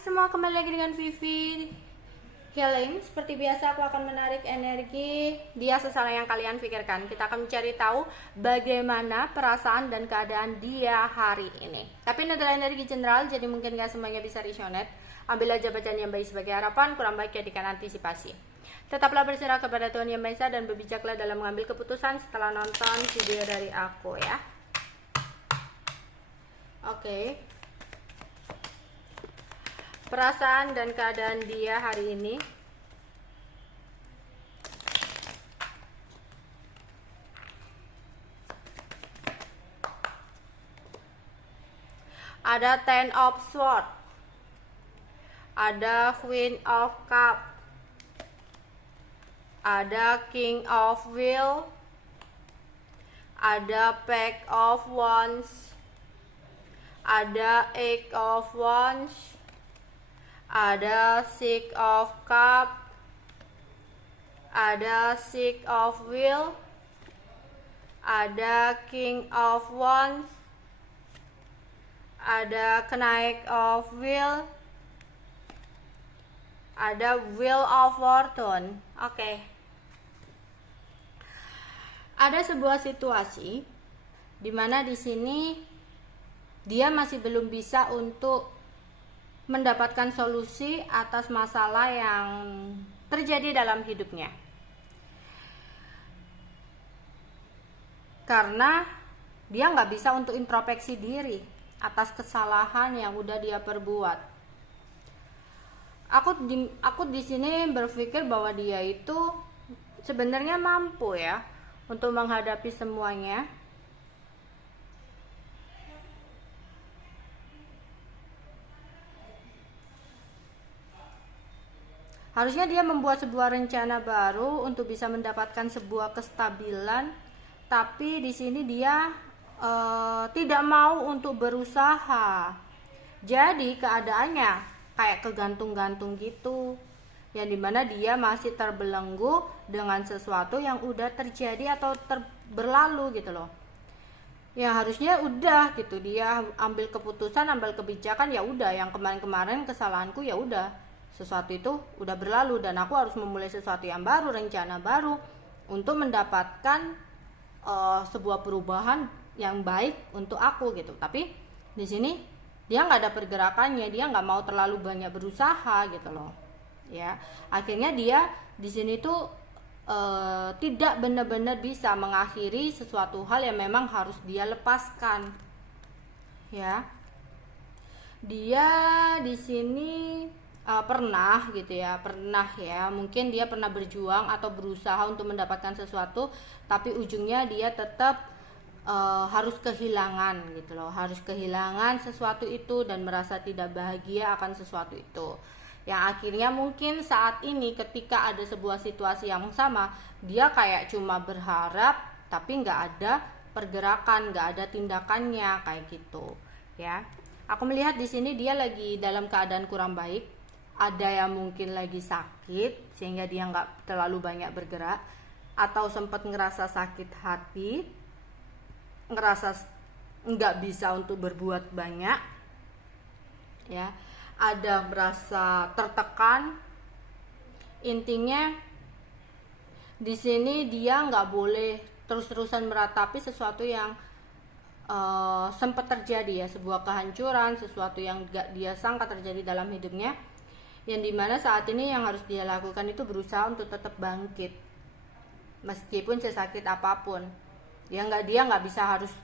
Semua, kembali lagi dengan Vivi Healing. Seperti biasa aku akan menarik energi dia sesuai yang kalian pikirkan. Kita akan mencari tahu bagaimana perasaan dan keadaan dia hari ini. Tapi ini adalah energi general, jadi mungkin gak semuanya bisa resonate. Ambil aja bacaan yang baik sebagai harapan, kurang baik jadikan antisipasi. Tetaplah berserah kepada Tuhan Yang Maha Esa dan berbijaklah dalam mengambil keputusan setelah nonton video dari aku ya. Oke. Perasaan dan keadaan dia hari ini. Ada Ten of Swords, ada Queen of Cup, ada King of Wheel, ada Pack of Wands, ada Eight of Wands, ada Six of Cup, ada Six of Wheel, ada King of Wands, ada Knight of Wheel, ada Wheel of Fortune. Oke. Ada sebuah situasi di mana di sini dia masih belum bisa untuk mendapatkan solusi atas masalah yang terjadi dalam hidupnya. Karena dia nggak bisa untuk introspeksi diri atas kesalahan yang udah dia perbuat. Aku di sini berpikir bahwa dia itu sebenarnya mampu ya untuk menghadapi semuanya. Harusnya dia membuat sebuah rencana baru untuk bisa mendapatkan sebuah kestabilan, tapi di sini dia tidak mau untuk berusaha. Jadi keadaannya kayak kegantung-gantung gitu, yang dimana dia masih terbelenggu dengan sesuatu yang udah terjadi atau berlalu gitu loh. Yang harusnya udah gitu, dia ambil keputusan, ambil kebijakan, ya udah, yang kemarin-kemarin kesalahanku ya udah, sesuatu itu udah berlalu dan aku harus memulai sesuatu yang baru, rencana baru untuk mendapatkan sebuah perubahan yang baik untuk aku gitu. Tapi di sini dia nggak ada pergerakannya, dia nggak mau terlalu banyak berusaha gitu loh ya. Akhirnya dia di sini tuh tidak benar-benar bisa mengakhiri sesuatu hal yang memang harus dia lepaskan ya. Dia di sini pernah gitu ya, mungkin dia pernah berjuang atau berusaha untuk mendapatkan sesuatu, tapi ujungnya dia tetap harus kehilangan gitu loh, harus kehilangan sesuatu itu dan merasa tidak bahagia akan sesuatu itu, yang akhirnya mungkin saat ini ketika ada sebuah situasi yang sama, dia kayak cuma berharap tapi nggak ada pergerakan, nggak ada tindakannya kayak gitu ya. Aku melihat di sini dia lagi dalam keadaan kurang baik. Ada yang mungkin lagi sakit sehingga dia nggak terlalu banyak bergerak, atau sempat ngerasa sakit hati, ngerasa nggak bisa untuk berbuat banyak ya. Ada merasa tertekan. Intinya di sini dia nggak boleh terus-terusan meratapi sesuatu yang sempat terjadi ya, sebuah kehancuran, sesuatu yang gak dia sangka terjadi dalam hidupnya, yang dimana saat ini yang harus dia lakukan itu berusaha untuk tetap bangkit meskipun sesakit apapun. Dia nggak bisa harus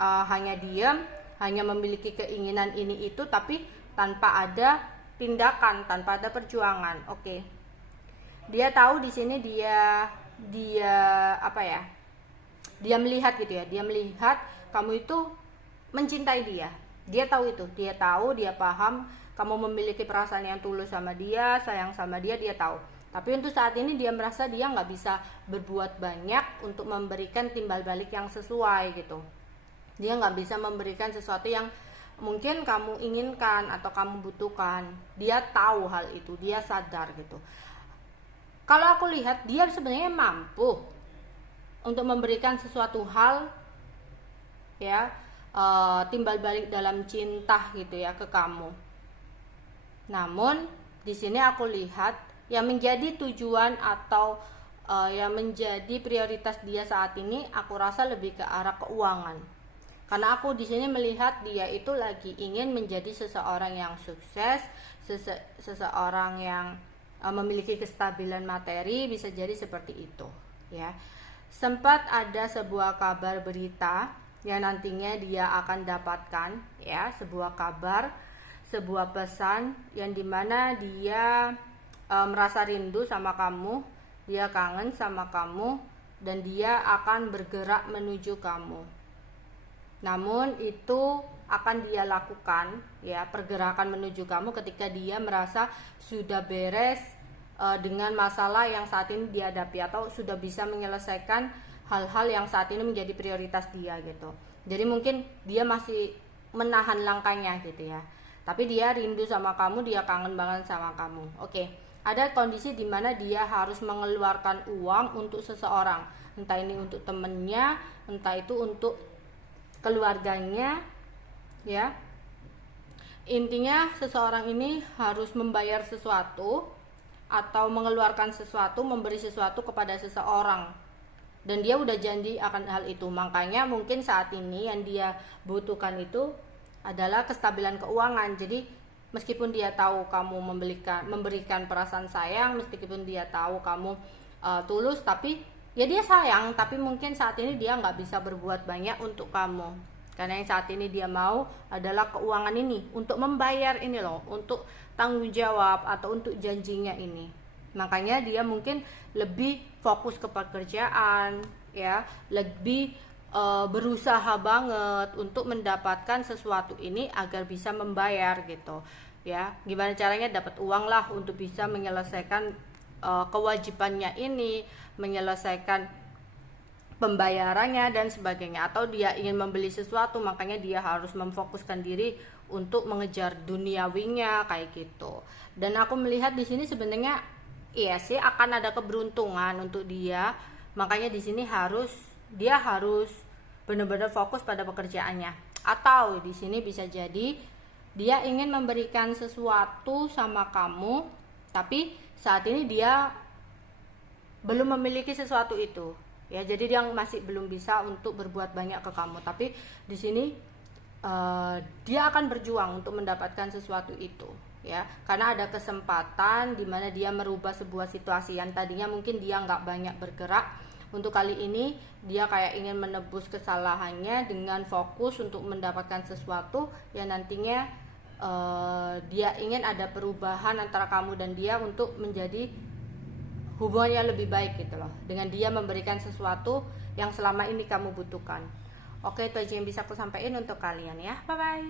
hanya diam, hanya memiliki keinginan ini itu, tapi tanpa ada tindakan, tanpa ada perjuangan. Oke. Dia tahu di sini dia apa ya? Dia melihat gitu ya. Dia melihat kamu itu mencintai dia. Dia tahu itu. Dia tahu, dia paham kamu memiliki perasaan yang tulus sama dia, sayang sama dia, dia tahu. Tapi untuk saat ini dia merasa dia nggak bisa berbuat banyak untuk memberikan timbal balik yang sesuai gitu. Dia nggak bisa memberikan sesuatu yang mungkin kamu inginkan atau kamu butuhkan. Dia tahu hal itu, dia sadar gitu. Kalau aku lihat dia sebenarnya mampu untuk memberikan sesuatu hal ya, timbal balik dalam cinta gitu ya ke kamu. Namun di sini aku lihat yang menjadi tujuan atau yang menjadi prioritas dia saat ini, aku rasa lebih ke arah keuangan. Karena aku di sini melihat dia itu lagi ingin menjadi seseorang yang sukses, seseorang yang memiliki kestabilan materi, bisa jadi seperti itu, ya. Sempat ada sebuah kabar berita yang nantinya dia akan dapatkan, ya, sebuah kabar, sebuah pesan yang dimana dia merasa rindu sama kamu, dia kangen sama kamu, dan dia akan bergerak menuju kamu. Namun itu akan dia lakukan, ya, pergerakan menuju kamu ketika dia merasa sudah beres dengan masalah yang saat ini dihadapi, atau sudah bisa menyelesaikan hal-hal yang saat ini menjadi prioritas dia gitu. Jadi mungkin dia masih menahan langkahnya gitu ya. Tapi dia rindu sama kamu, dia kangen banget sama kamu. Oke. Ada kondisi di mana dia harus mengeluarkan uang untuk seseorang, entah ini untuk temennya, entah itu untuk keluarganya, ya. Intinya seseorang ini harus membayar sesuatu atau mengeluarkan sesuatu, memberi sesuatu kepada seseorang, dan dia udah janji akan hal itu. Makanya mungkin saat ini yang dia butuhkan itu adalah kestabilan keuangan. Jadi meskipun dia tahu kamu memberikan perasaan sayang, meskipun dia tahu kamu tulus, tapi ya dia sayang, tapi mungkin saat ini dia nggak bisa berbuat banyak untuk kamu, karena yang saat ini dia mau adalah keuangan ini, untuk membayar ini loh, untuk tanggung jawab atau untuk janjinya ini. Makanya dia mungkin lebih fokus ke pekerjaan, ya, lebih berusaha banget untuk mendapatkan sesuatu ini agar bisa membayar gitu, ya. Gimana caranya dapat uang lah untuk bisa menyelesaikan kewajibannya ini, menyelesaikan pembayarannya dan sebagainya. Atau dia ingin membeli sesuatu, makanya dia harus memfokuskan diri untuk mengejar duniawinya kayak gitu. Dan aku melihat di sini sebenarnya iya sih akan ada keberuntungan untuk dia. Makanya di sini dia harus benar-benar fokus pada pekerjaannya. Atau di sini bisa jadi dia ingin memberikan sesuatu sama kamu, tapi saat ini dia belum memiliki sesuatu itu, ya. Jadi dia masih belum bisa untuk berbuat banyak ke kamu. Tapi di sini dia akan berjuang untuk mendapatkan sesuatu itu, ya. Karena ada kesempatan di mana dia merubah sebuah situasi yang tadinya mungkin dia nggak banyak bergerak. Untuk kali ini dia kayak ingin menebus kesalahannya dengan fokus untuk mendapatkan sesuatu yang nantinya dia ingin ada perubahan antara kamu dan dia untuk menjadi hubungan yang lebih baik gitu loh, dengan dia memberikan sesuatu yang selama ini kamu butuhkan. Oke, itu aja yang bisa aku sampaikan untuk kalian ya. Bye bye.